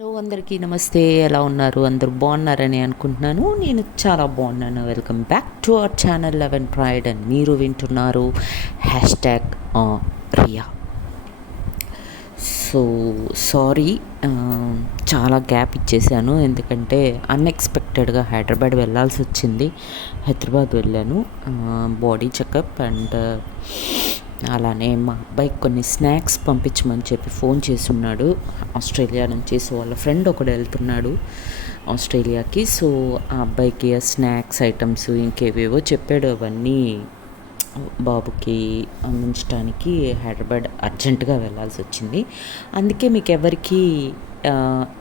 Hello అందరికీ నమస్తే. ఎలా ఉన్నారు? అందరూ బాగున్నారని అనుకుంటున్నాను. నేను చాలా బాగున్నాను. Welcome back to our channel eleven pride and మీరు వింటున్నారు hash tag Riya. So sorry చాలా గ్యాప్ ఇచ్చేసాను. ఎందుకంటే అన్ఎక్స్పెక్టెడ్గా హైదరాబాద్ వెళ్ళాల్సి వచ్చింది. హైదరాబాద్ వెళ్ళాను. బాడీ చెకప్ అండ్ అలానే మా అబ్బాయికి కొన్ని స్నాక్స్ పంపించమని చెప్పి ఫోన్ చేసి ఉన్నాడు ఆస్ట్రేలియా నుంచి సో వాళ్ళ ఫ్రెండ్ ఒకడు వెళ్తున్నాడు ఆస్ట్రేలియాకి. సో ఆ అబ్బాయికి ఆ స్నాక్స్ ఐటమ్స్ ఇంకేవేవో చెప్పాడు. అవన్నీ బాబుకి అందించడానికి హైదరాబాద్ అర్జెంటుగా వెళ్ళాల్సి వచ్చింది. అందుకే మీకు ఎవరికి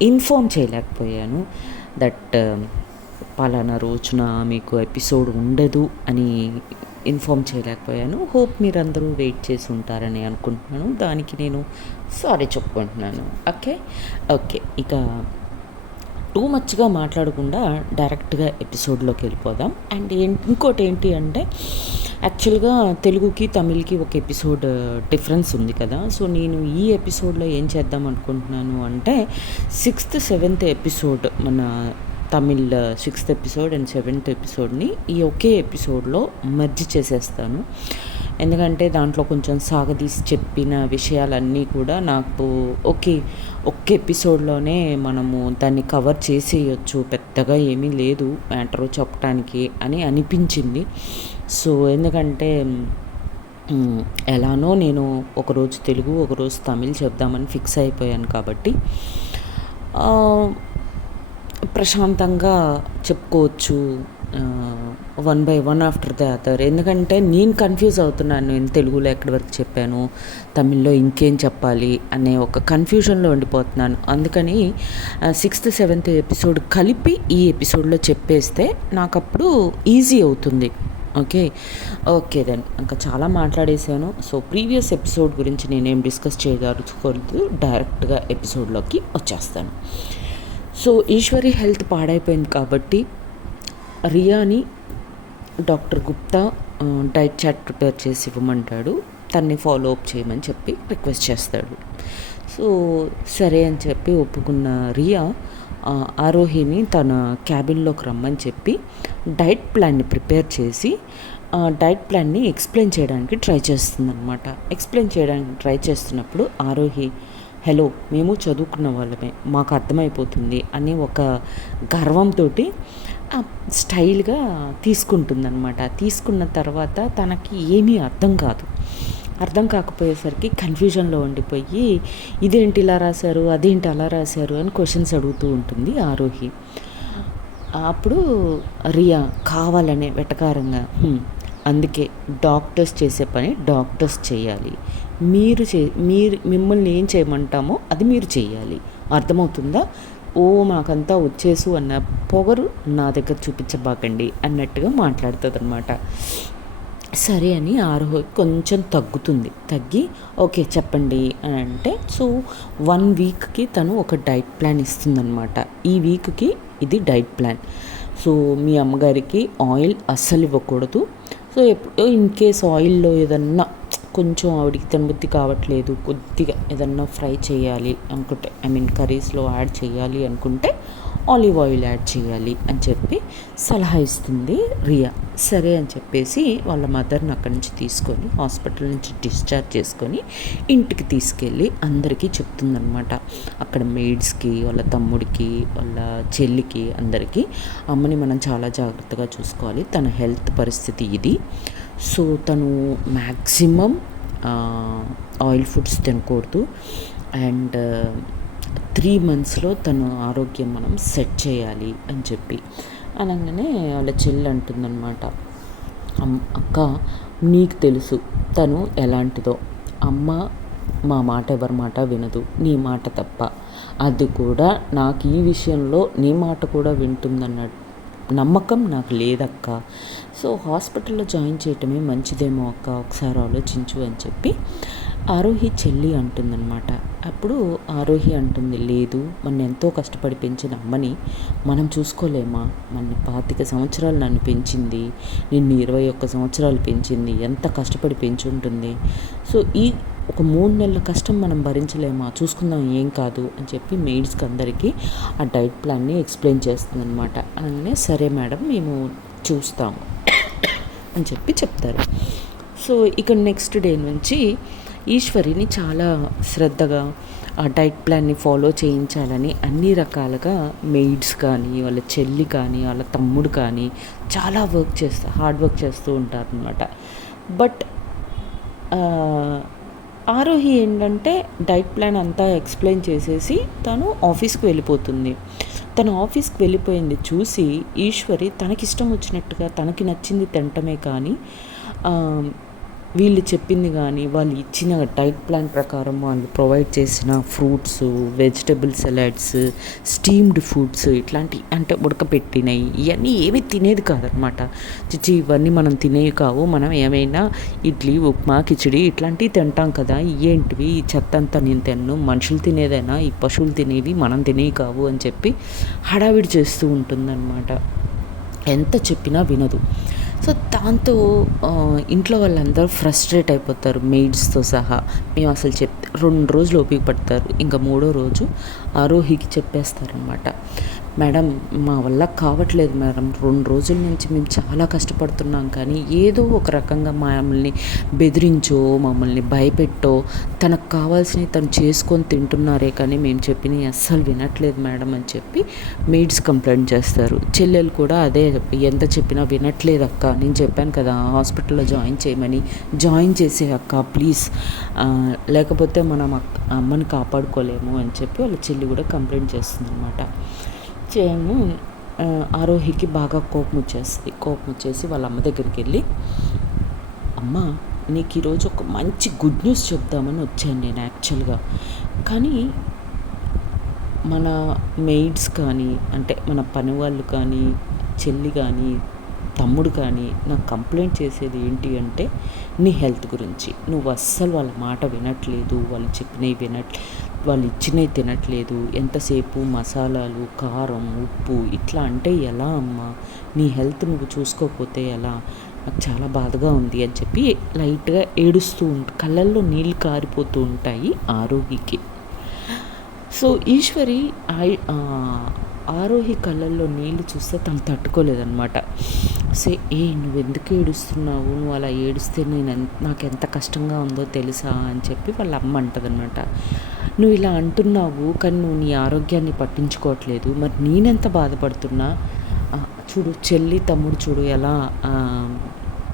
ఇన్ఫామ్ చేయలేకపోయాను దట్ పలానా రోజున మీకు ఎపిసోడ్ ఉండదు అని ఇన్ఫామ్ చేయలేకపోయాను. హోప్ మీరందరూ వెయిట్ చేసి ఉంటారని అనుకుంటున్నాను. దానికి నేను సారీ చెప్పుకుంటున్నాను. ఓకే? ఓకే. ఇక టూ మచ్గా మాట్లాడకుండా డైరెక్ట్గా ఎపిసోడ్లోకి వెళ్ళిపోదాం. అండ్ ఇంకోటి ఏంటి అంటే యాక్చువల్గా తెలుగుకి తమిళ్కి ఒక ఎపిసోడ్ డిఫరెన్స్ ఉంది కదా. సో నేను ఈ ఎపిసోడ్లో ఏం చేద్దాం అనుకుంటున్నాను అంటే సిక్స్త్ సెవెంత్ ఎపిసోడ్ మన Tamil sixth episode and seventh ఎపిసోడ్ని ఈ ఒకే ఎపిసోడ్లో మర్జ్ చేసేస్తాను. ఎందుకంటే దాంట్లో కొంచెం సాగదీసి చెప్పిన విషయాలన్నీ కూడా నాకు ఓకే ఒక్క ఎపిసోడ్లోనే మనము దాన్ని కవర్ చేసేయచ్చు. పెద్దగా ఏమీ లేదు మ్యాటర్ చెప్పడానికి అని అనిపించింది. సో ఎందుకంటే ఎలానో నేను ఒకరోజు తెలుగు ఒకరోజు తమిళ్ చెప్దామని ఫిక్స్ అయిపోయాను కాబట్టి. ప్రశాంతంగా చెప్పుకోవచ్చు one by one after the other ఎందుకంటే నేను కన్ఫ్యూజ్ అవుతున్నాను నేను తెలుగులో ఎక్కడి వరకు చెప్పాను తమిళ్ళో ఇంకేం చెప్పాలి అనే ఒక కన్ఫ్యూజన్లో ఉండిపోతున్నాను. అందుకని సిక్స్త్ సెవెంత్ ఎపిసోడ్ కలిపి ఈ ఎపిసోడ్లో చెప్పేస్తే నాకు అప్పుడు ఈజీ అవుతుంది. ఓకే ఓకే దెన్ ఇంకా చాలా మాట్లాడేశాను. సో ప్రీవియస్ ఎపిసోడ్ గురించి నేనేం డిస్కస్ చేయదలుచుకోలేదు డైరెక్ట్గా ఎపిసోడ్లోకి వచ్చేస్తాను. సో ఈశ్వరి హెల్త్ పాడైపోయింది కాబట్టి రియాని doctor Gupta diet chart prepare చేసి ఇవ్వమంటాడు. తన్ని ఫాలో అప్ చేయమని చెప్పి రిక్వెస్ట్ చేస్తాడు. సో సరే అని చెప్పి ఒప్పుకున్న రియా ఆరోహిని తన క్యాబిన్లోకి రమ్మని చెప్పి డైట్ ప్లాన్ని ప్రిపేర్ చేసి డైట్ ప్లాన్ని ఎక్స్ప్లెయిన్ చేయడానికి ట్రై చేస్తుందన్నమాట. ఎక్స్ప్లెయిన్ చేయడానికి ట్రై చేస్తున్నప్పుడు ఆరోహి హలో మేము చదువుకున్న వాళ్ళమే. మాకు అర్థమైపోతుంది అని ఒక గర్వంతో స్టైల్గా తీసుకుంటుందన్నమాట. తీసుకున్న తర్వాత తనకి ఏమీ అర్థం కాదు. అర్థం కాకపోయేసరికి కన్ఫ్యూజన్లో ఉండిపోయి ఇదేంటి ఇలా రాశారు? అదేంటి అలా రాశారు? అని క్వశ్చన్స్ అడుగుతూ ఉంటుంది ఆరోహి. అప్పుడు రియా కావాలనే వెటకారంగా. అందుకే డాక్టర్స్ చేసే పని డాక్టర్స్ చేయాలి. మీరు చే మీరు మిమ్మల్ని ఏం చేయమంటామో అది మీరు చేయాలి. అర్థమవుతుందా? ఓ మాకంతా వచ్చేసు అన్న పొగరు నా దగ్గర చూపించబాకండి అన్నట్టుగా మాట్లాడుతుంది అనమాట సరే అని ఆరోహ కొంచెం తగ్గుతుంది. తగ్గి ఓకే చెప్పండి అని అంటే సో వన్ వీక్కి తను ఒక డైట్ ప్లాన్ ఇస్తుందన్నమాట. ఈ వీక్కి ఇది డైట్ ప్లాన్. సో మీ అమ్మగారికి ఆయిల్ అస్సలు ఇవ్వకూడదు సో ఎప్పుడు ఇన్ కేస్ ఆయిల్లో ఏదన్నా కొంచెం ఆవిడికి తినబుద్ధి కావట్లేదు. కొద్దిగా ఏదన్నా ఫ్రై చేయాలి అనుకుంటే ఐ మీన్ కర్రీస్లో యాడ్ చేయాలి అనుకుంటే ఆలివ్ ఆయిల్ యాడ్ చేయాలి అని చెప్పి సలహా ఇస్తుంది రియా. సరే అని చెప్పేసి వాళ్ళ మదర్ని అక్కడి నుంచి తీసుకొని హాస్పిటల్ నుంచి డిశ్చార్జ్ చేసుకొని ఇంటికి తీసుకెళ్ళి అందరికీ చెప్తుందనమాట అక్కడ మెయిడ్స్కి వాళ్ళ తమ్ముడికి వాళ్ళ చెల్లికి అందరికీ అమ్మని మనం చాలా జాగ్రత్తగా చూసుకోవాలి. తన హెల్త్ పరిస్థితి ఇది. సో తను మ్యాక్సిమం ఆయిల్ ఫుడ్స్ తినకూడదు. అండ్ త్రీ మంత్స్లో తను ఆరోగ్యం మనం సెట్ చేయాలి అని చెప్పి. అనగానే వాళ్ళ చెల్లి అంటుందన్నమాట అక్క నీకు తెలుసు తను ఎలాంటిదో. అమ్మ మా మాట ఎవరి మాట వినదు నీ మాట తప్ప. అది కూడా నాకు ఈ విషయంలో నీ మాట కూడా వింటుందన్నట్టు నమ్మకం నాకు లేదక్క. సో హాస్పిటల్లో జాయిన్ చేయటమే మంచిదేమో అక్క. ఒకసారి ఆలోచించు అని చెప్పి ఆరోహి చెల్లి అంటుందన్నమాట. అప్పుడు ఆరోహి అంటుంది లేదు మన ఎంతో కష్టపడి పెంచిన అమ్మని మనం చూసుకోలేమా? మన పాతిక సంవత్సరాలు నన్ను పెంచింది నిన్ను ఇరవై ఒక్క సంవత్సరాలు పెంచింది ఎంత కష్టపడి పెంచి ఉంటుంది సో ఈ ఒక మూడు నెలల కష్టం మనం భరించలేమా? చూసుకుందాం ఏం కాదు అని చెప్పి మెయిడ్స్కి అందరికీ ఆ డైట్ ప్లాన్ని ఎక్స్ప్లెయిన్ చేస్తుంది అనమాట అనగానే సరే మేడం మేము చూస్తాము అని చెప్పి చెప్తారు. సో ఇక నెక్స్ట్ డే నుంచి ఈశ్వరిని చాలా శ్రద్ధగా ఆ డైట్ ప్లాన్ని ఫాలో చేయించాలని అన్ని రకాలుగా మెయిడ్స్ కానీ వాళ్ళ చెల్లి కానీ వాళ్ళ తమ్ముడు కానీ చాలా వర్క్ చేస్తా హార్డ్ వర్క్ చేస్తూ ఉంటారనమాట బట్ ఆరోహి ఏంటంటే డైట్ ప్లాన్ అంతా ఎక్స్ప్లెయిన్ చేసేసి తను ఆఫీస్కి వెళ్ళిపోతుంది. తను ఆఫీస్కి వెళ్ళిపోయింది చూసి ఈశ్వరి తనకిష్టం వచ్చినట్టుగా తనకి నచ్చింది తినటమే కానీ వీళ్ళు చెప్పింది కానీ వాళ్ళు ఇచ్చిన డైట్ ప్లాన్ ప్రకారం వాళ్ళు ప్రొవైడ్ చేసిన fruits vegetable salads steamed foods ఇట్లాంటి అంటే ఉడకపెట్టినవి ఇవన్నీ ఏమీ తినేది కాదనమాట చిచ్చి ఇవన్నీ మనం తినేవి కావు. మనం ఏమైనా ఇడ్లీ ఉప్మా కిచిడి ఇట్లాంటివి తింటాం కదా. ఏంటివి ఈ చెత్త అంతా నేను తిన్ను. మనుషులు తినేదైనా? ఈ పశువులు తినేవి? మనం తినేవి కావు అని చెప్పి హడావిడి చేస్తూ ఉంటుందన్నమాట. ఎంత చెప్పినా వినదు. సో దాంతో ఇంట్లో వాళ్ళందరూ ఫ్రస్ట్రేట్ అయిపోతారు మెయిడ్స్తో సహా. మేము అసలు చెప్ రెండు రోజులు ఓపిక పడతారు. ఇంకా మూడో రోజు ఆరోహికి చెప్పేస్తారనమాట. మేడం మా వల్ల కావట్లేదు మేడం. రెండు రోజుల నుంచి మేము చాలా కష్టపడుతున్నాం కానీ ఏదో ఒక రకంగా మమ్మల్ని బెదిరించో మమ్మల్ని భయపెట్టో తనకు కావాల్సినవి తను చేసుకొని తింటున్నారే కానీ మేము చెప్పినవి అస్సలు వినట్లేదు మేడం అని చెప్పి మెయిడ్స్ కంప్లైంట్ చేస్తారు. చెల్లెలు కూడా అదే ఎంత చెప్పినా వినట్లేదు అక్క. నేను చెప్పాను కదా హాస్పిటల్లో జాయిన్ చేయమని. జాయిన్ చేసే అక్క ప్లీజ్. లేకపోతే మనం అమ్మని కాపాడుకోలేము అని చెప్పి వాళ్ళ చెల్లి కూడా కంప్లైంట్ చేస్తుంది అనమాట చేయము ఆరోహికి బాగా కోపం వచ్చేస్తుంది. కోపం వచ్చేసి వాళ్ళ అమ్మ దగ్గరికి వెళ్ళి అమ్మ నీకు ఈరోజు ఒక మంచి గుడ్ న్యూస్ చెప్దామని వచ్చాను నేను యాక్చువల్గా. కానీ మన మెయిడ్స్ కానీ అంటే మన పని వాళ్ళు కానీ చెల్లి కానీ తమ్ముడు కానీ నాకు కంప్లైంట్ చేసేది ఏంటి అంటే నీ హెల్త్ గురించి. నువ్వు అస్సలు వాళ్ళ మాట వినట్లేదు వాళ్ళు చెప్పినవి వినట్ వాళ్ళు ఇచ్చినవి తినట్లేదు. ఎంతసేపు మసాలాలు కారం ఉప్పు ఇట్లా అంటే ఎలా అమ్మా? నీ హెల్త్ నువ్వు చూసుకోకపోతే ఎలా? నాకు చాలా బాధగా ఉంది అని చెప్పి లైట్గా ఏడుస్తూ ఉంటు కళ్ళల్లో నీళ్ళు కారిపోతూ ఉంటాయి ఆరోగ్యకి. సో ఈశ్వరి ఆరోహి కళ్ళల్లో నీళ్ళు చూస్తే తను తట్టుకోలేదనమాట సే ఏ నువ్వు ఎందుకు ఏడుస్తున్నావు? నువ్వు అలా ఏడిస్తే నేను నాకు ఎంత కష్టంగా ఉందో తెలుసా? అని చెప్పి వాళ్ళ అమ్మ అంటదనమాట నువ్వు ఇలా అంటున్నావు కానీ నువ్వు నీ ఆరోగ్యాన్ని పట్టించుకోవట్లేదు. మరి నేనెంత బాధపడుతున్నా? చూడు చెల్లి తమ్ముడు చూడు ఎలా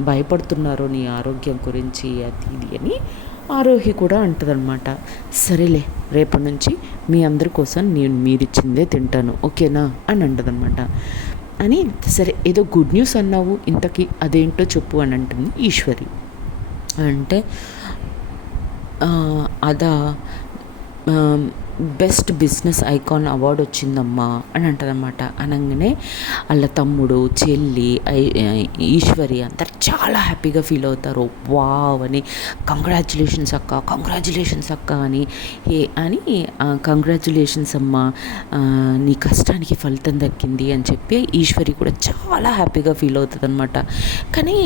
భయపడుతున్నారో నీ ఆరోగ్యం గురించి అది ఇది అని ఆరోహి కూడా అంటదనమాట సరేలే రేపటి నుంచి మీ అందరి కోసం నేను మీరిచ్చిందే తింటాను ఓకేనా? అని అంటదనమాట అని సరే ఏదో గుడ్ న్యూస్ అన్నావు ఇంతకీ అదేంటో చెప్పు అని అంటుంది ఈశ్వరి. అంటే అదా బెస్ట్ బిజినెస్ ఐకాన్ అవార్డు వచ్చిందమ్మా అని అంటారనమాట అనగానే వాళ్ళ తమ్ముడు చెల్లి ఈశ్వరి అందరు చాలా హ్యాపీగా ఫీల్ అవుతారు. వావ్ అని కంగ్రాచులేషన్స్ అక్క కంగ్రాచులేషన్స్ అక్క అని ఏ అని కంగ్రాచులేషన్స్ అమ్మా నీ కష్టానికి ఫలితం దక్కింది అని చెప్పి ఈశ్వరి కూడా చాలా హ్యాపీగా ఫీల్ అవుతుంది అనమాట కానీ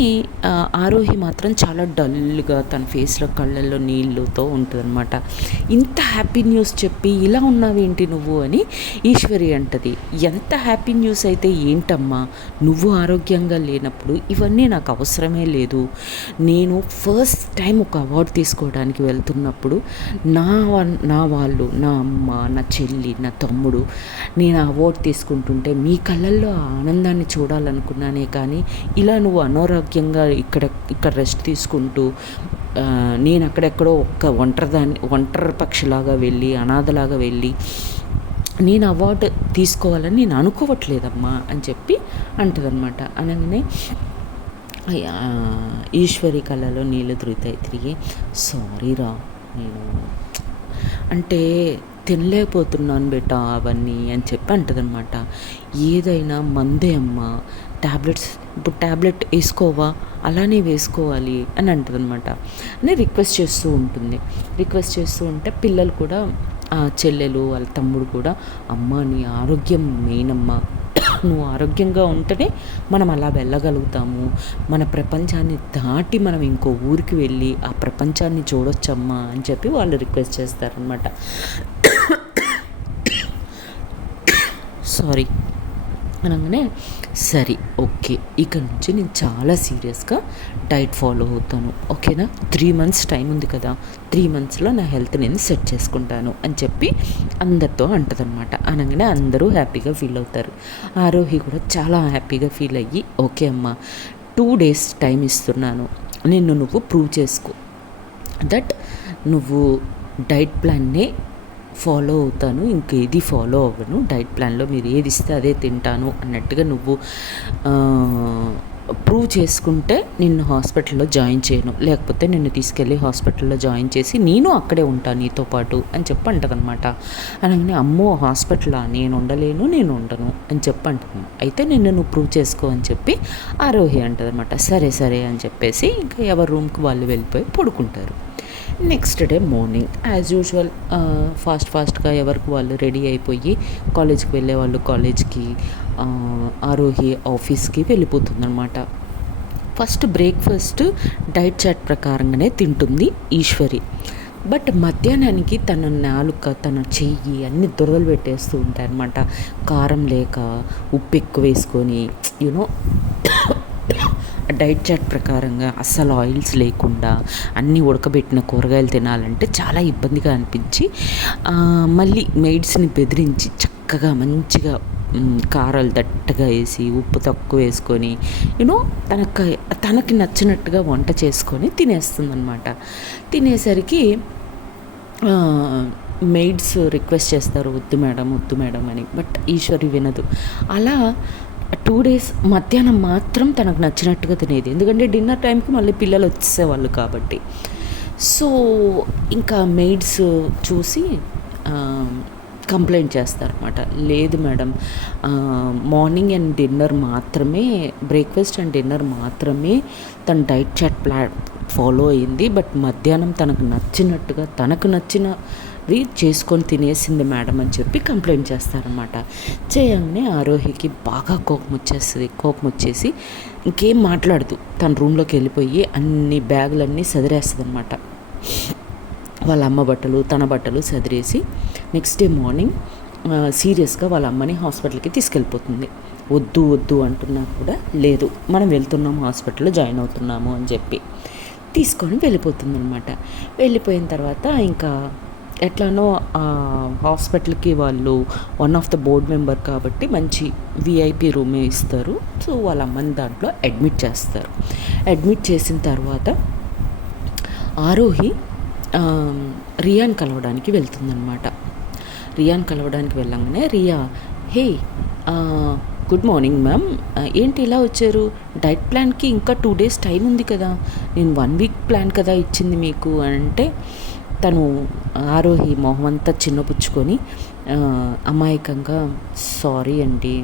ఆరోహి మాత్రం చాలా డల్గా తన ఫేస్లో కళ్ళల్లో నీళ్ళతో ఉంటుందన్నమాట. ఇంత హ్యాపీ న్యూస్ చెప్పి చెప్పి ఇలా ఉన్నావేంటి నువ్వు అని ఈశ్వరి అంటది. ఎంత హ్యాపీ న్యూస్ అయితే ఏంటమ్మా? నువ్వు ఆరోగ్యంగా లేనప్పుడు ఇవన్నీ నాకు అవసరమే లేదు. నేను ఫస్ట్ టైం ఒక అవార్డు తీసుకోవడానికి వెళ్తున్నప్పుడు నా నా వాళ్ళు నా అమ్మ నా చెల్లి నా తమ్ముడు నేను అవార్డు తీసుకుంటుంటే మీ కళ్ళల్లో ఆనందాన్ని చూడాలనుకున్నానే కానీ ఇలా నువ్వు అనారోగ్యంగా ఇక్కడ ఇక్కడ రెస్ట్ తీసుకుంటూ నేను అక్కడెక్కడో ఒక్క ఒంటరిదాన్ని ఒంటరి పక్షిలాగా వెళ్ళి అనాథలాగా వెళ్ళి నేను అవార్డు తీసుకోవాలని నేను అనుకోవట్లేదమ్మా అని చెప్పి అంటదనమాట అనగానే ఈశ్వరి కళలో నీళ్ళు తిరుగుతాయి తిరిగి సారీ రా నేను అంటే తినలేకపోతున్నాను బేటా అవన్నీ అని చెప్పి అంటదనమాట ఏదైనా మందే అమ్మ. ట్యాబ్లెట్స్ ఇప్పుడు ట్యాబ్లెట్ వేసుకోవా? అలానే వేసుకోవాలి అని అంటుందన్నమాట. అని రిక్వెస్ట్ చేస్తూ ఉంటుంది. రిక్వెస్ట్ చేస్తూ ఉంటే పిల్లలు కూడా చెల్లెలు వాళ్ళ తమ్ముడు కూడా అమ్మ నీ ఆరోగ్యం మెయిన్ అమ్మ నువ్వు ఆరోగ్యంగా ఉంటేనే మనం అలా వెళ్ళగలుగుతాము. మన ప్రపంచాన్ని దాటి మనం ఇంకో ఊరికి వెళ్ళి ఆ ప్రపంచాన్ని చూడొచ్చమ్మా అని చెప్పి వాళ్ళు రిక్వెస్ట్ చేస్తారనమాట సారీ అనగానే సరే ఓకే ఇక నుంచి నేను చాలా సీరియస్గా డైట్ ఫాలో అవుతాను ఓకేనా? త్రీ మంత్స్ టైం ఉంది కదా త్రీ మంత్స్లో నా హెల్త్ నేను సెట్ చేసుకుంటాను అని చెప్పి అందరితో అంటదనమాట అనగానే అందరూ హ్యాపీగా ఫీల్ అవుతారు. ఆరోహి కూడా చాలా హ్యాపీగా ఫీల్ అయ్యి ఓకే అమ్మ టూ డేస్ టైం ఇస్తున్నాను నిన్ను నువ్వు ప్రూవ్ చేసుకో దట్ నువ్వు డైట్ ప్లాన్నే ఫాలో అవుతాను ఇంకేది ఫాలో అవ్వను. డైట్ ప్లాన్లో మీరు ఏది ఇస్తే అదే తింటాను అన్నట్టుగా నువ్వు ప్రూవ్ చేసుకుంటే నిన్ను హాస్పిటల్లో జాయిన్ చేయను. లేకపోతే నిన్ను తీసుకెళ్ళి హాస్పిటల్లో జాయిన్ చేసి నేను అక్కడే ఉంటాను నీతో పాటు అని చెప్పి అంటదనమాట అనగానే అమ్మో హాస్పిటలా? నేను ఉండలేను నేను ఉండను అని చెప్పి అంటాను అయితే నిన్ను నువ్వు ప్రూవ్ చేసుకో అని చెప్పి ఆరోహి అంటదనమాట. సరే సరే అని చెప్పేసి ఇంకా ఎవరి రూమ్కి వాళ్ళు వెళ్ళిపోయి పడుకుంటారు. Next day morning as usual fast ఫాస్ట్గా ఎవరికి వాళ్ళు రెడీ అయిపోయి కాలేజ్కి వెళ్ళే వాళ్ళు కాలేజ్కి ఆరోహి ఆఫీస్కి వెళ్ళిపోతుందనమాట ఫస్ట్ బ్రేక్ఫాస్ట్ డైట్ చాట్ ప్రకారంగానే తింటుంది ఈశ్వరి. బట్ మధ్యాహ్నానికి తన నాలుక తన చెయ్యి అన్ని దురదలు పెట్టేస్తూ ఉంటాయి అనమాట కారం లేక ఉప్పు ఎక్కువ వేసుకొని యూనో డైట్ చాట్ ప్రకారంగా అస్సలు ఆయిల్స్ లేకుండా అన్నీ ఉడకబెట్టిన కూరగాయలు తినాలంటే చాలా ఇబ్బందిగా అనిపించి మళ్ళీ మెయిడ్స్ని బెదిరించి చక్కగా మంచిగా కారాలు దట్టగా వేసి ఉప్పు తక్కువ వేసుకొని యూనో తనకు తనకి నచ్చినట్టుగా వంట చేసుకొని తినేస్తుంది అనమాట తినేసరికి మెయిడ్స్ రిక్వెస్ట్ చేస్తారు వద్దు మేడం వద్దు మేడం అని. బట్ ఈశ్వరి వినదు. అలా టూ డేస్ మధ్యాహ్నం మాత్రం తనకు నచ్చినట్టుగా తినేది. ఎందుకంటే డిన్నర్ టైంకి మళ్ళీ పిల్లలు వచ్చేసేవాళ్ళు కాబట్టి. సో ఇంకా మెయిడ్స్ చూసి కంప్లైంట్ చేస్తారనమాట లేదు మేడం మార్నింగ్ అండ్ డిన్నర్ మాత్రమే బ్రేక్ఫాస్ట్ అండ్ డిన్నర్ మాత్రమే తన డైట్ చాట్ ప్లా ఫాలో అయింది. బట్ మధ్యాహ్నం తనకు నచ్చినట్టుగా తనకు నచ్చిన అవి చేసుకొని తినేసింది మేడం అని చెప్పి కంప్లైంట్ చేస్తారనమాట చేయగానే ఆరోహికి బాగా కోపం వచ్చేస్తుంది. కోపం వచ్చేసి ఇంకేం మాట్లాడదు. తన రూమ్లోకి వెళ్ళిపోయి అన్ని బ్యాగులన్నీ సదిరేస్తుంది అనమాట వాళ్ళ అమ్మ బట్టలు తన బట్టలు సదిరేసి నెక్స్ట్ డే మార్నింగ్ సీరియస్గా వాళ్ళ అమ్మని హాస్పిటల్కి తీసుకెళ్ళిపోతుంది. వద్దు వద్దు అంటున్నా కూడా లేదు. మనం వెళ్తున్నాము హాస్పిటల్లో జాయిన్ అవుతున్నాము అని చెప్పి తీసుకొని వెళ్ళిపోతుందనమాట వెళ్ళిపోయిన తర్వాత ఇంకా ఎట్లానో హాస్పిటల్కి వాళ్ళు one of the board member కాబట్టి మంచి విఐపి రూమే ఇస్తారు. సో వాళ్ళ అమ్మని దాంట్లో అడ్మిట్ చేస్తారు. అడ్మిట్ చేసిన తర్వాత ఆరోహి రియాన్ కలవడానికి వెళ్తుందనమాట రియాన్ కలవడానికి వెళ్ళంగానే Riya hey good morning ma'am. ఏంటి ఇలా వచ్చారు? డైట్ ప్లాన్కి ఇంకా టూ డేస్ టైం ఉంది కదా. నేను వన్ వీక్ ప్లాన్ కదా ఇచ్చింది మీకు అంటే తను ఆరోహి మొహం అంతా చిన్నపుచ్చుకొని అమాయకంగా సారీ అండి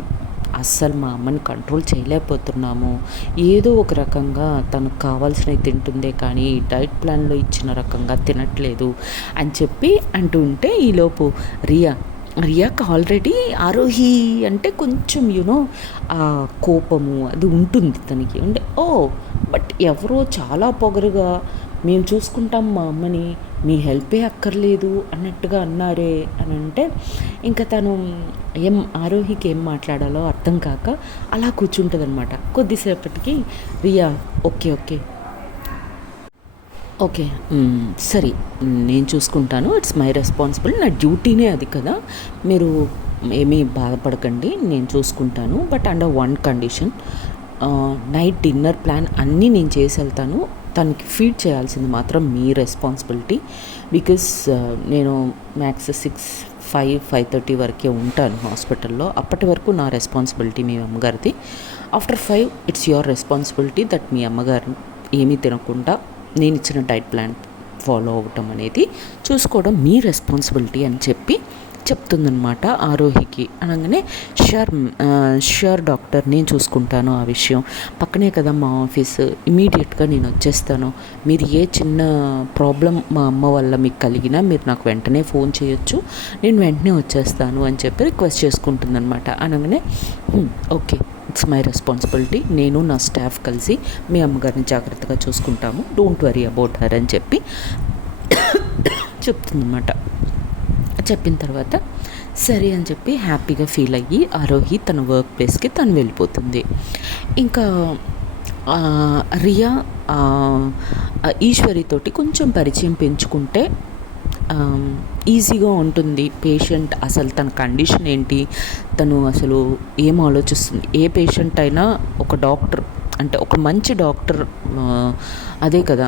అస్సలు మా అమ్మని కంట్రోల్ చేయలేకపోతున్నాము. ఏదో ఒక రకంగా తనకు కావాల్సినవి తింటుందే కానీ డైట్ ప్లాన్లో ఇచ్చిన రకంగా తినట్లేదు అని చెప్పి అంటూ ఉంటే ఈలోపు రియా రియాకి ఆల్రెడీ ఆరోహి అంటే కొంచెం యూనో ఆ కోపము అది ఉంటుంది తనకి. అంటే ఓ బట్ ఎవరో చాలా పొగరుగా మేము చూసుకుంటాం మా అమ్మని మీ హెల్పే అక్కర్లేదు అన్నట్టుగా అన్నారే అని అంటే ఇంకా తను ఏం ఆరోహికి ఏం మాట్లాడాలో అర్థం కాక అలా కూర్చుంటుంది అనమాట కొద్దిసేపటికి రియా ఓకే ఓకే. ఓకే సరే నేను చూసుకుంటాను. It's my responsible. నా డ్యూటీనే అది కదా. మీరు ఏమీ బాధపడకండి నేను చూసుకుంటాను. But under one condition night dinner plan అన్నీ నేను చేసి వెళ్తాను తనకి ఫీడ్ చేయాల్సింది మాత్రం మీ రెస్పాన్సిబిలిటీ. బికాస్ నేను max six five five thirty వరకే ఉంటాను హాస్పిటల్లో. అప్పటి వరకు నా రెస్పాన్సిబిలిటీ మీ అమ్మగారిది. After five it's your responsibility that మీ అమ్మగారు ఏమీ తినకుండా నేను ఇచ్చిన డైట్ ప్లాన్ ఫాలో అవ్వటం అనేది చూసుకోవడం మీ రెస్పాన్సిబిలిటీ అని చెప్పి చెప్తుందనమాట ఆరోహికి. అనగానే షూర్ షూర్ డాక్టర్ నేను చూసుకుంటాను ఆ విషయం. పక్కనే కదా మా ఆఫీస్. ఇమీడియట్గా నేను వచ్చేస్తాను. మీరు ఏ చిన్న ప్రాబ్లం మా అమ్మ వల్ల మీకు కలిగినా మీరు నాకు వెంటనే ఫోన్ చేయొచ్చు. నేను వెంటనే వచ్చేస్తాను అని చెప్పి రిక్వెస్ట్ చేసుకుంటుందనమాట అనగానే ఓకే. It's my responsibility. నేను నా స్టాఫ్ కలిసి మీ అమ్మగారిని జాగ్రత్తగా చూసుకుంటాము. డోంట్ వరీ అబౌట్ హర్ అని చెప్పి చెప్తుందన్నమాట. చెప్పిన తర్వాత సరే అని చెప్పి హ్యాపీగా ఫీల్ అయ్యి ఆరోహి తన వర్క్ ప్లేస్కి తను వెళ్ళిపోతుంది. ఇంకా రియా ఈశ్వరితోటి కొంచెం పరిచయం పెంచుకుంటే ఈజీగా ఉంటుంది. పేషెంట్ అసలు తన కండిషన్ ఏంటి? తను అసలు ఏం ఆలోచిస్తుంది? ఏ పేషెంట్ అయినా ఒక డాక్టర్ అంటే ఒక మంచి డాక్టర్ అదే కదా.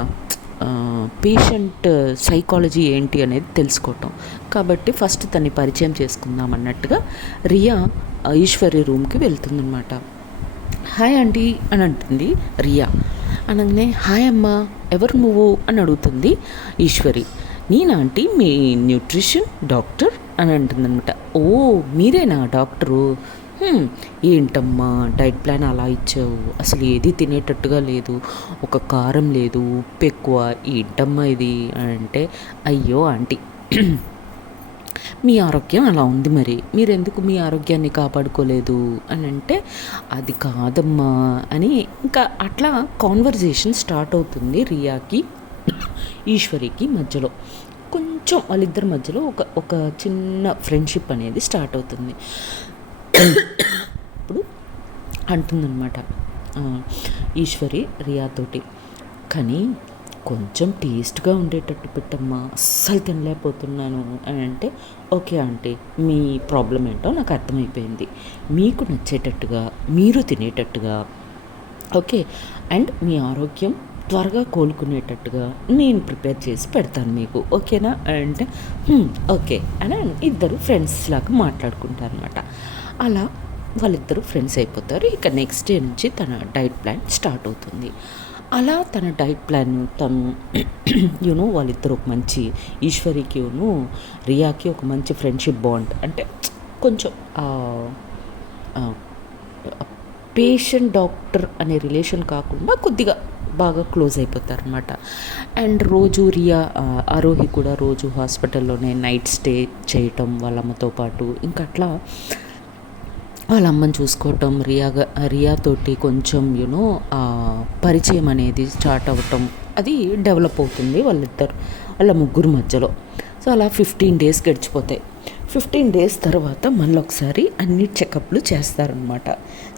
పేషెంట్ సైకాలజీ ఏంటి అనేది తెలుసుకోవటం. కాబట్టి ఫస్ట్ తన్ని పరిచయం చేసుకుందాం అన్నట్టుగా రియా ఈశ్వరి రూమ్కి వెళ్తుందనమాట హాయ్ ఆంటీ అని అంటుంది రియా. అనగానే హాయ్ అమ్మ ఎవరు నువ్వు? అని అడుగుతుంది ఈశ్వరి. నేనా ఆంటీ? మీ న్యూట్రిషన్ డాక్టర్? అని అంటుందన్నమాట. ఓ మీరేనా డాక్టరు? ఏంటమ్మా డైట్ ప్లాన్ అలా ఇచ్చావు. అసలు ఏది తినేటట్టుగా లేదు. ఒక కారం లేదు ఉప్పు ఎక్కువ. ఏంటమ్మా ఇది? అంటే అయ్యో ఆంటీ. మీ ఆరోగ్యం అలా ఉంది మరి. మీరెందుకు మీ ఆరోగ్యాన్ని కాపాడుకోలేదు? అని అంటే అది కాదమ్మా అని ఇంకా అట్లా కాన్వర్జేషన్ స్టార్ట్ అవుతుంది రియాకి ఈశ్వరికి మధ్యలో. కొంచెం వాళ్ళిద్దరి మధ్యలో ఒక ఒక చిన్న ఫ్రెండ్షిప్ అనేది స్టార్ట్ అవుతుంది. ఇప్పుడు అంటుందన్నమాట. ఈశ్వరి రియాతోటి. కానీ కొంచెం టేస్ట్గా ఉండేటట్టు పెట్టమ్మా. అస్సలు తినలేకపోతున్నాను అని అంటే ఓకే ఆంటీ మీ ప్రాబ్లం ఏంటో నాకు అర్థమైపోయింది. మీకు నచ్చేటట్టుగా మీరు తినేటట్టుగా ఓకే. అండ్ మీ ఆరోగ్యం త్వరగా కోలుకునేటట్టుగా నేను ప్రిపేర్ చేసి పెడతాను మీకు. ఓకేనా? అంటే ఓకే అని ఇద్దరు ఫ్రెండ్స్ లాగా మాట్లాడుకుంటారు అనమాట అలా వాళ్ళిద్దరూ ఫ్రెండ్స్ అయిపోతారు. ఇక నెక్స్ట్ డే నుంచి తన డైట్ ప్లాన్ స్టార్ట్ అవుతుంది. అలా తన డైట్ ప్లాన్ తను యూనో వాళ్ళిద్దరు ఒక మంచి ఈశ్వరికిను రియాకి ఒక మంచి ఫ్రెండ్షిప్ బాండ్ అంటే కొంచెం పేషెంట్ డాక్టర్ అనే రిలేషన్ కాకుండా కొద్దిగా బాగా క్లోజ్ అయిపోతారు అనమాట అండ్ రోజు రియా ఆరోహి కూడా రోజు హాస్పిటల్లోనే నైట్ స్టే చేయటం వాళ్ళమ్మతో పాటు. ఇంకా అట్లా వాళ్ళ అమ్మని చూసుకోవటం రియాగా రియాతోటి కొంచెం యూనో పరిచయం అనేది స్టార్ట్ అవ్వటం అది డెవలప్ అవుతుంది వాళ్ళిద్దరు వాళ్ళ ముగ్గురు మధ్యలో. సో అలా ఫిఫ్టీన్ డేస్ గడిచిపోతాయి. ఫిఫ్టీన్ డేస్ తర్వాత మళ్ళీ ఒకసారి అన్ని చెకప్లు చేస్తారనమాట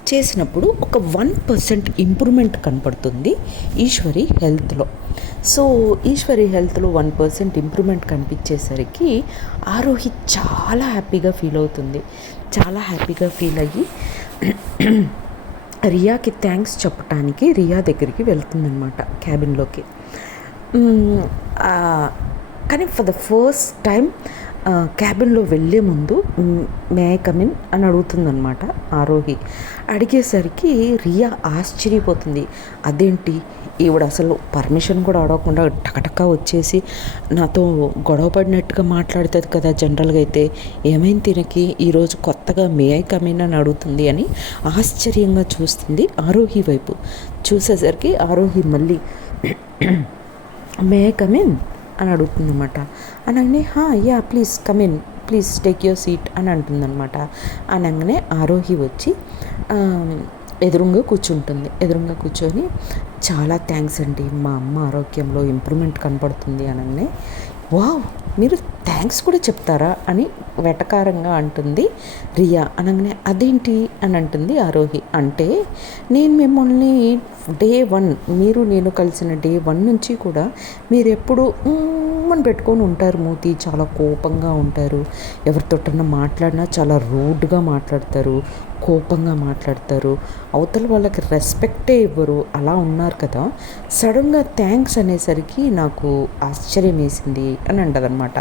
చేసినప్పుడు ఒక వన్ పర్సెంట్ ఇంప్రూవ్మెంట్ కనపడుతుంది ఈశ్వరి హెల్త్లో. సో ఈశ్వరి హెల్త్లో వన్ పర్సెంట్ ఇంప్రూవ్మెంట్ కనిపించేసరికి ఆరోహి చాలా హ్యాపీగా ఫీల్ అవుతుంది. చాలా హ్యాపీగా ఫీల్ అయ్యి రియాకి థ్యాంక్స్ చెప్పటానికి రియా దగ్గరికి వెళ్తుందనమాట క్యాబిన్లోకి. కానీ ఫర్ ద ఫస్ట్ టైం క్యాబిన్లో వెళ్ళే ముందు మే కమిన్ అని అడుగుతుందనమాట ఆరోహి. అడిగేసరికి రియా ఆశ్చర్యపోతుంది. అదేంటి? ఈవిడ అసలు పర్మిషన్ కూడా అడగకుండా టకటకా వచ్చేసి నాతో గొడవ పడినట్టుగా మాట్లాడుతుంది కదా జనరల్గా అయితే. ఏమైంది తినకి? ఈరోజు కొత్తగా మే ఐ కమిన్ అని అడుగుతుంది అని ఆశ్చర్యంగా చూస్తుంది ఆరోహి వైపు. చూసేసరికి ఆరోహి మళ్ళీ మే కమిన్ అని అడుగుతుందన్నమాట. అనగానే హా yeah please come in please take your seat అని అంటుందన్నమాట. అనగానే ఆరోహి వచ్చి ఎదురుంగా ఎదురుగా కూర్చుంటుంది. ఎదురుగా కూర్చొని చాలా థ్యాంక్స్ అండి మా అమ్మ ఆరోగ్యంలో ఇంప్రూవ్మెంట్ కనపడుతుంది అనగానే వావ్ మీరు థ్యాంక్స్ కూడా చెప్తారా? అని వెటకారంగా అంటుంది రియా. అనగానే అదేంటి? అని అంటుంది ఆరోహి. అంటే నేను మిమ్మల్ని డే వన్ మీరు నేను కలిసిన డే వన్ నుంచి కూడా మీరు ఎప్పుడు అని పెట్టుకొని ఉంటారు మూతి. చాలా కోపంగా ఉంటారు. ఎవరితోటన్నా మాట్లాడినా చాలా రూడ్గా మాట్లాడతారు కోపంగా మాట్లాడతారు. అవతల వాళ్ళకి రెస్పెక్టే ఇవ్వరు. అలా ఉన్నారు కదా. సడన్గా థ్యాంక్స్ అనేసరికి నాకు ఆశ్చర్యం వేసింది అని అంటదనమాట.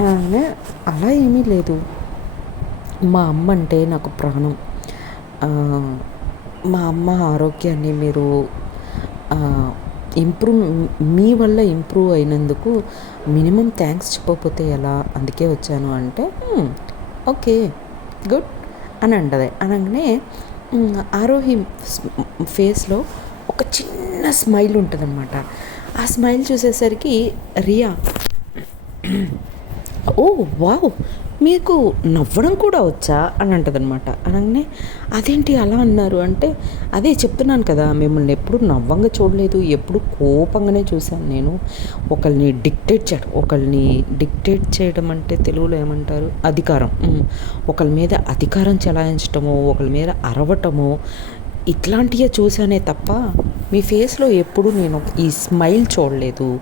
ఆమె అలా ఏమీ లేదు. మా అమ్మ అంటే నాకు ప్రాణం. మా అమ్మ ఆరోగ్యాన్ని మీరు ఇంప్రూవ్ మీ వల్ల ఇంప్రూవ్ అయినందుకు మినిమం థ్యాంక్స్ చెప్పకపోతే ఎలా? అందుకే వచ్చాను అంటే ఓకే గుడ్ అని అంటది. అనగానే ఆరోహి ఫేస్లో ఒక చిన్న స్మైల్ ఉంటుందన్నమాట. ఆ స్మైల్ చూసేసరికి రియా ఓ వావ్ మీకు నవ్వడం కూడా వచ్చా అని అంటదనమాట అనగానే అదేంటి అలా అన్నారు? అంటే అదే చెప్తున్నాను కదా మిమ్మల్ని ఎప్పుడు నవ్వంగా చూడలేదు ఎప్పుడు కోపంగానే చూశాను నేను. ఒకరిని డిక్టేట్ చేయడం ఒకరిని డిక్టేట్ చేయడం అంటే తెలుగులో ఏమంటారు? అధికారం. ఒకరి మీద అధికారం చెలాయించటమో ఒకరి మీద అరవటమో ఇట్లాంటివే చూసానే తప్ప మీ ఫేస్లో ఎప్పుడు నేను ఈ స్మైల్ చూడలేదు.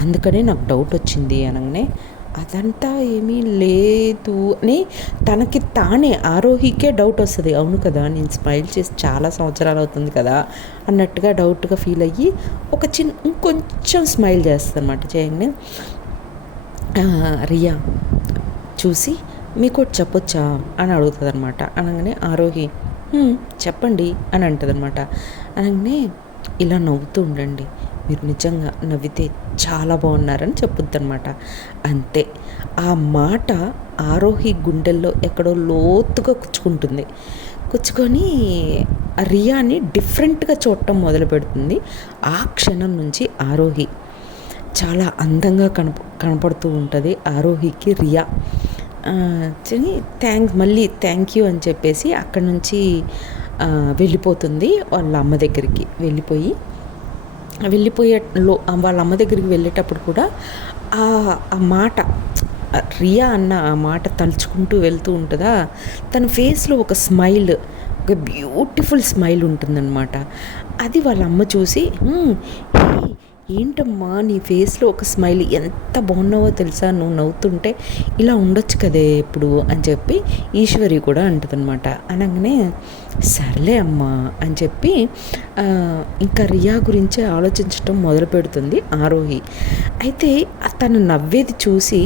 అందుకనే నాకు డౌట్ వచ్చింది. అనగానే అదంతా ఏమీ లేదు అని తనకి తానే ఆరోహికే డౌట్ వస్తుంది. అవును కదా నేను స్మైల్ చేసి చాలా సంవత్సరాలు అవుతుంది కదా అన్నట్టుగా డౌట్గా ఫీల్ అయ్యి ఒక చిన్న ఇంకొంచెం స్మైల్ చేస్తుంది అనమాట చేయగానే రియా చూసి మీకు ఒకటి చెప్పొచ్చా? అని అడుగుతుంది అనమాట అనగానే ఆరోహి చెప్పండి అని అంటుంది అనమాట అనగానే ఇలా నవ్వుతూ ఉండండి. మీరు నిజంగా నవ్వితే చాలా బాగున్నారని చెప్పుద్ది అనమాట అంతే. ఆ మాట ఆరోహి గుండెల్లో ఎక్కడో లోతుగా కుచ్చుకుంటుంది. కుచ్చుకొని ఆ రియాని డిఫరెంట్గా చూడటం మొదలు పెడుతుంది. ఆ క్షణం నుంచి ఆరోహి చాలా అందంగా కనప కనపడుతూ ఉంటుంది ఆరోహికి రియా. థ్యాంక్స్ మళ్ళీ థ్యాంక్ యూ అని చెప్పేసి అక్కడి నుంచి వెళ్ళిపోతుంది వాళ్ళ అమ్మ దగ్గరికి. వెళ్ళిపోయి వెళ్ళిపోయే లో వాళ్ళ అమ్మ దగ్గరికి వెళ్ళేటప్పుడు కూడా ఆ మాట రియా అన్న ఆ మాట తలుచుకుంటూ వెళ్తూ ఉంటుందా? తన ఫేస్లో ఒక స్మైల్ ఒక బ్యూటిఫుల్ స్మైల్ ఉంటుందన్నమాట. అది వాళ్ళ అమ్మ చూసి ఏంటమ్మా నీ ఫేస్లో ఒక స్మైల్ ఎంత బాగున్నావో తెలుసా? నువ్వు నవ్వుతుంటే ఇలా ఉండొచ్చు కదే ఇప్పుడు అని చెప్పి ఈశ్వరి కూడా అంటదనమాట అనగానే సర్లే అమ్మా అని చెప్పి ఇంకా రియా గురించి ఆలోచించడం మొదలు పెడుతుంది ఆరోహి. అయితే తను నవ్వేది చూసి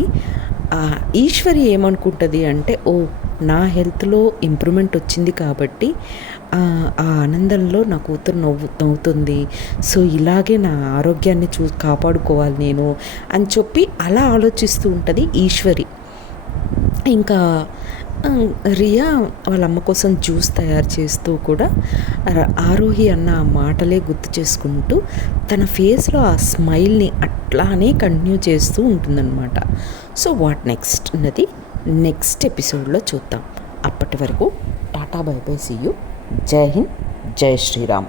ఈశ్వరి ఏమనుకుంటుంది అంటే ఓ నా హెల్త్లో ఇంప్రూవ్మెంట్ వచ్చింది కాబట్టి ఆ ఆనందంలో నా కూతురు నవ్వు నవ్వుతుంది. సో ఇలాగే నా ఆరోగ్యాన్ని చూ కాపాడుకోవాలి నేను అని చెప్పి అలా ఆలోచిస్తూ ఉంటుంది ఈశ్వరి. ఇంకా రియా వాళ్ళ అమ్మ కోసం జ్యూస్ తయారు చేస్తూ కూడా ఆరోహి అన్న ఆ మాటలే గుర్తు చేసుకుంటూ తన ఫేస్లో ఆ స్మైల్ని అట్లానే కంటిన్యూ చేస్తూ ఉంటుందన్నమాట. So what next? అన్నది నెక్స్ట్ ఎపిసోడ్లో చూద్దాం. అప్పటి వరకు tata bye bye see you. जय हिंद जय श्री राम